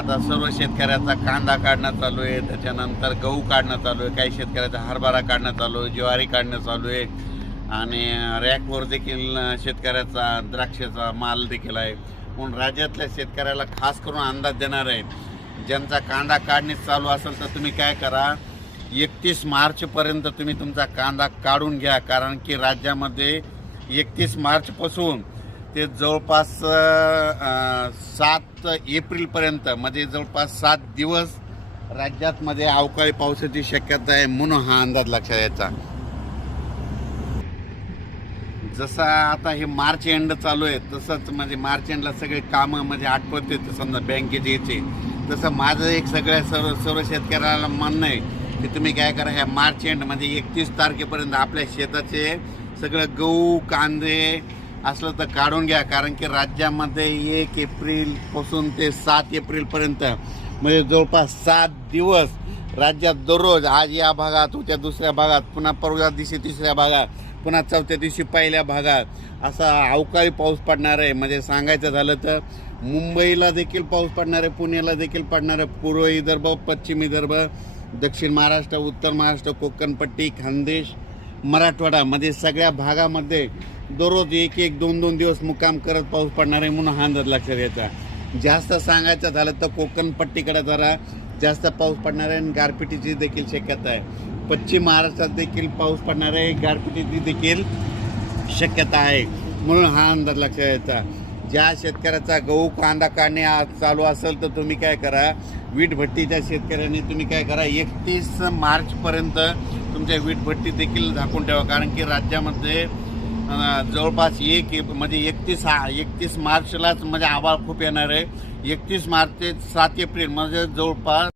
आता सर्व शेतकऱ्याचा कांदा काढणं चालू आहे, त्याच्यानंतर गहू काढणं चालू आहे, काही शेतकऱ्याचा हरभरा काढणं चालू आहे, ज्वारी काढणं चालू आहे आणि रॅकवर देखील शेतकऱ्याचा द्राक्षाचा माल देखील आहे. म्हणून राज्यातल्या शेतकऱ्याला खास करून अंदाज देणार आहे, ज्यांचा कांदा काढणे चालू असेल तर तुम्ही काय करा, 31 मार्चपर्यंत तुम्ही तुमचा कांदा काढून घ्या. कारण की राज्यामध्ये 31 मार्चपासून ते जवळपास 7 एप्रिलपर्यंत म्हणजे जवळपास 7 दिवस राज्यातमध्ये अवकाळी पावसाची शक्यता आहे. म्हणून हा अंदाज लक्षात यायचा. जसा आता हे मार्च एंड चालू आहे तसंच म्हणजे मार्च एंडला सगळे कामं म्हणजे आटपत येते समजा बँकेचे याचे, तसं माझं एक सगळ्या सर्व शेतकऱ्याला म्हणणं आहे की तुम्ही काय करा, ह्या मार्च एंड म्हणजे 31 तारखेपर्यंत आपल्या शेताचे सगळं गहू कांदे असलं तर काढून घ्या. कारण की राज्यामध्ये 1 एप्रिलपासून ते 7 एप्रिलपर्यंत म्हणजे जवळपास 7 दिवस राज्यात दररोज आज या भागात, उद्या दुसऱ्या भागात, पुन्हा परवा दिवशी तिसऱ्या भागात, पुन्हा चौथ्या दिवशी पहिल्या भागात असा अवकाळी पाऊस पडणार आहे. म्हणजे सांगायचं झालं तर मुंबईला देखील पाऊस पडणार आहे, पुण्याला देखील पडणार आहे, पूर्व विदर्भ, पश्चिम विदर्भ, दक्षिण महाराष्ट्र, उत्तर महाराष्ट्र, कोकणपट्टी, खानदेश, मराठवाडा मध्ये सगळ्या भागामध्ये दररोज 1-1, 2-2 दिवस मुक्काम करत पाऊस पडणार आहे. म्हणून हा अंदाज लक्षात घ्यायचा. जास्त सांगायचं झालं तर कोकणपट्टीकडे जरा जास्त पाऊस पडणार आहे आणि गारपिटीची देखील शक्यता आहे. पश्चिम महाराष्ट्रात देखील पाऊस पडणार आहे, गारपिटीची देखील शक्यता आहे. म्हणून हा अंदाज लक्षात घ्यायचा. ज्या शेतकऱ्याचा गहू कांदा काढणे चालू असेल तर तुम्ही काय करा, वीटभट्टीच्या शेतकऱ्यांनी तुम्ही काय करा, 31 मार्चपर्यंत तुमच्या वीटभट्टी देखील झाकून ठेवा. कारण की राज्यामध्ये जवळपास म्हणजे 31 मार्चलाच म्हणजे आभाळ खूप येणार आहे. 31 मार्च ते 7 एप्रिल म्हणजे जवळपास